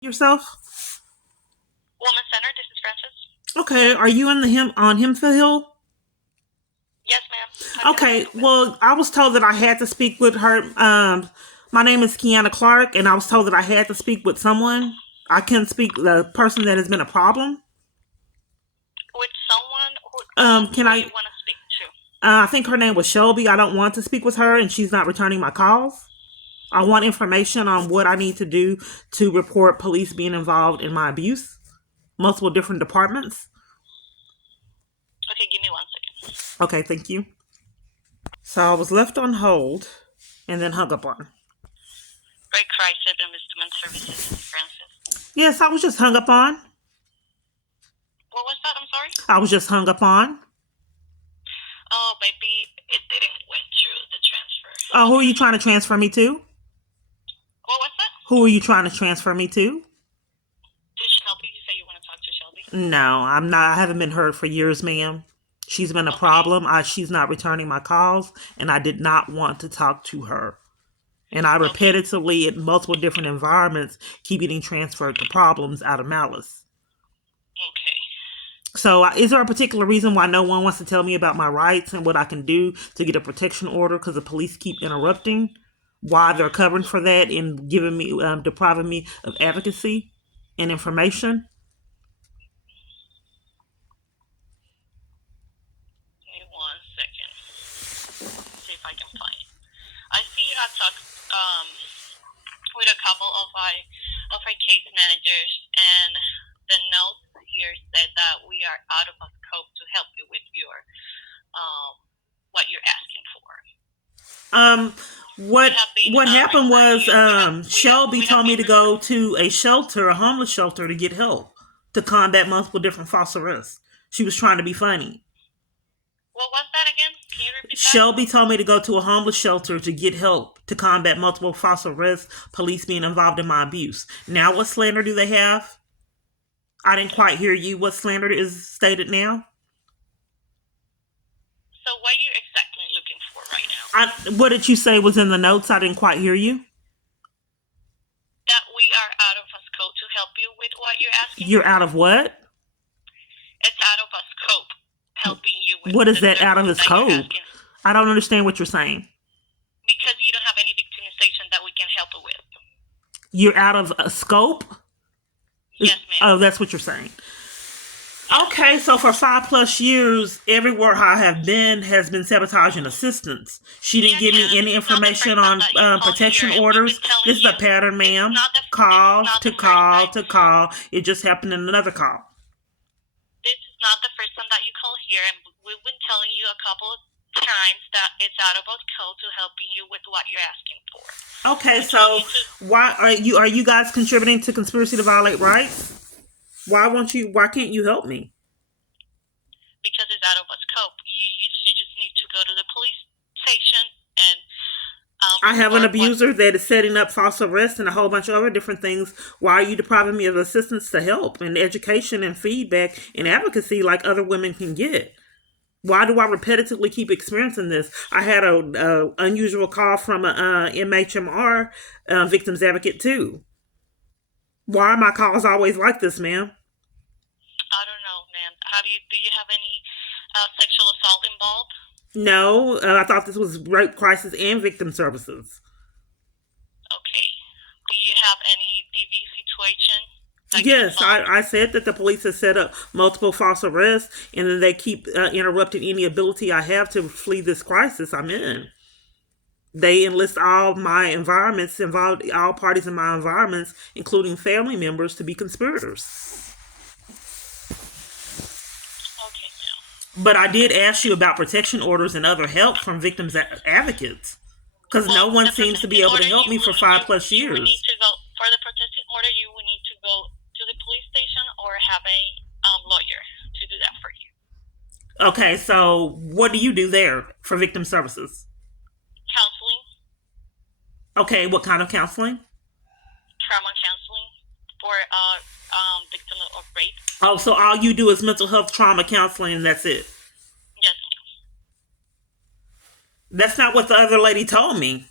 Yourself? Woman Center, this is Francis. Okay, are you in the him on Hemphill Hill? Yes, ma'am. How can I help Okay, you with? well, I was told that I had to speak with her. My name is Kiana Clark, and I was told that I had to speak with someone. I can speak the person that has been a problem. With someone Can who I? you want to speak to. I think her name was Shelby. I don't want to speak with her, and she's not returning my calls. I want information on what I need to do to report police being involved in my abuse. Multiple different departments. Okay, give me 1 second. Okay, thank you. So I was left on hold and then hung up on. Great Crisis Investment Services, this is Francis. Yes, I was just hung up on. What was that? I'm sorry? I was just hung up on. Oh, maybe it didn't went through the transfer. Oh, who are you trying to transfer me to? What was that? Who are you trying to transfer me to? To Shelby? You say you want to talk to Shelby? No, I'm not. I haven't been heard for years, ma'am. She's been a problem. She's not returning my calls, and I did not want to talk to her. And I repetitively, in multiple different environments, keep getting transferred to problems out of malice. Okay. So, is there a particular reason why no one wants to tell me about my rights and what I can do to get a protection order? Because the police keep interrupting. Why they're covering for that and giving me, depriving me of advocacy and information? Give me 1 second. See if I can find it. I see you have talked with a couple of our case managers, and the notes here said that we are out of scope to help you with your what you're asking for. What what happened was Shelby told me to been. go to a shelter, a homeless shelter, to get help to combat multiple different false arrests. She was trying to be funny. What was that again? Can you repeat that? Shelby told me to go to a homeless shelter to get help to combat multiple false arrests, police being involved in my abuse. Now, what slander do they have? I didn't quite hear you. What slander is stated now? So what are you exactly looking for right now? What did you say was in the notes? I didn't quite hear you. That we are out of scope to help you with what you're asking. You're out of what? It's out of scope helping you with. What is that out of his scope? I don't understand what you're saying. Because you don't have any victimization that we can help you with. You're out of a scope? Yes, ma'am. Oh, that's what you're saying. Okay, so for 5+ years, everywhere I have been has been sabotaging assistance. She didn't give me any information on protection orders. This is a pattern, ma'am. Call to call to call. It just happened in another call. This is not the first time that you call here, and we've been telling you a couple of times that it's out of scope to helping you with what you're asking for. Okay, so why are you guys contributing to conspiracy to violate rights? Why can't you help me? Because it's out of scope. You just need to go to the police station and I have an abuser that is setting up false arrests and a whole bunch of other different things. Why are you depriving me of assistance to help and education and feedback and advocacy like other women can get? Why do I repetitively keep experiencing this? I had a unusual call from a MHMR victims advocate too. Why are my calls always like this, ma'am? I don't know, ma'am. Do you have any sexual assault involved? No, I thought this was rape crisis and victim services. Okay. Do you have any DV situation? Yes, I said that the police have set up multiple false arrests, and then they keep interrupting any ability I have to flee this crisis I'm in. They enlist all my environments, involved all parties in my environments, including family members, to be conspirators. Okay, ma'am. But I did ask you about protection orders and other help from victims advocates, because no one seems to be able to help me for 5+ years. You would need to go for the protection order. You would need to go to the police station or have a lawyer to do that for you. Okay, so what do you do there for victim services? Counseling. Okay, what kind of counseling? Trauma counseling for victim of rape. Oh, so all you do is mental health trauma counseling and that's it? Yes, ma'am. That's not what the other lady told me.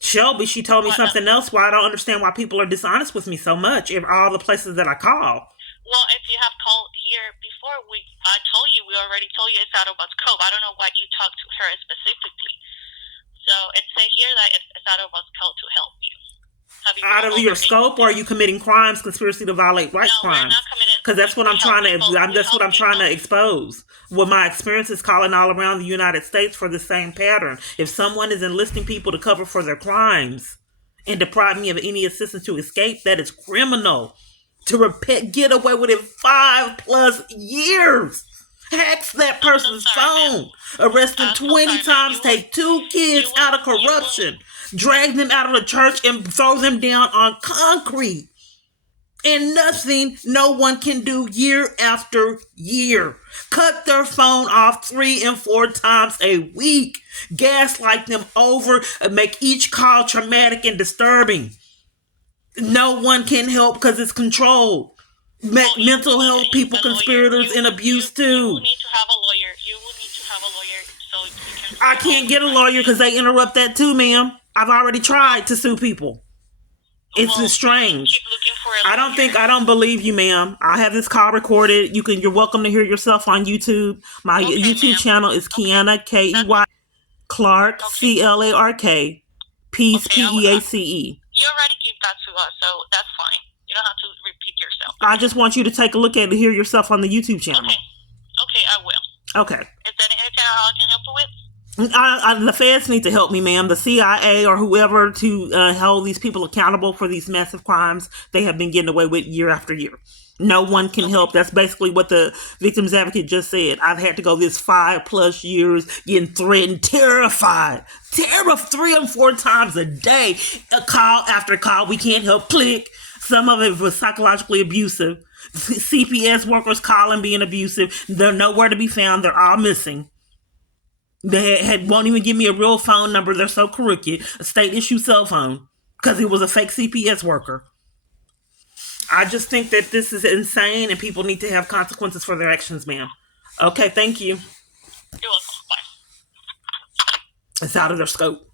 Shelby, she told me What? something else. Why I don't understand why people are dishonest with me so much in all the places that I call. Well, if you have called here before, I told you, we already told you it's out of our scope. I don't know why you talked to her specifically. So it says here that it's out of our scope to help you. Out of your scope, or are you committing crimes, conspiracy to violate rights crimes? We're not committing. Because that's what I'm trying to. That's what I'm trying to expose. What my experience is calling all around the United States for the same pattern. If someone is enlisting people to cover for their crimes and deprive me of any assistance to escape, that is criminal. To get away with it 5+ years. Hacks that person's phone. Arrest them 20 times. Take 2 kids out of corruption. Drag them out of the church and throw them down on concrete. And nothing no one can do year after year. Cut their phone off 3 and 4 times a week. Gaslight them over and make each call traumatic and disturbing. No one can help because it's controlled. Mental health people, conspirators, and abuse too. You will need to have a lawyer. So you can. I can't get a lawyer because they interrupt that too, ma'am. I've already tried to sue people. It's strange. Keep looking for a lawyer. I don't believe you, ma'am. I have this call recorded. You're welcome to hear yourself on YouTube. My YouTube channel is Kiana Key Clark CLARK Peace PEACE. You already gave that to us, so that's fine. You don't have to repeat yourself. I just want you to take a look at it, hear yourself on the YouTube channel. Okay, I will. Okay. Is there anything I can help you with? The feds need to help me, ma'am. The CIA or whoever to hold these people accountable for these massive crimes they have been getting away with year after year. No one can help. That's basically what the victims advocate just said. I've had to go this 5+ years getting threatened, terrified 3 and 4 times a day. A call after call. We can't help. Click. Some of it was psychologically abusive. CPS workers calling, being abusive. They're nowhere to be found. They're all missing. They won't even give me a real phone number. They're so crooked. A state issue cell phone because it was a fake CPS worker. I just think that this is insane and people need to have consequences for their actions, ma'am. Okay, thank you. You're welcome. Bye. It's out of their scope.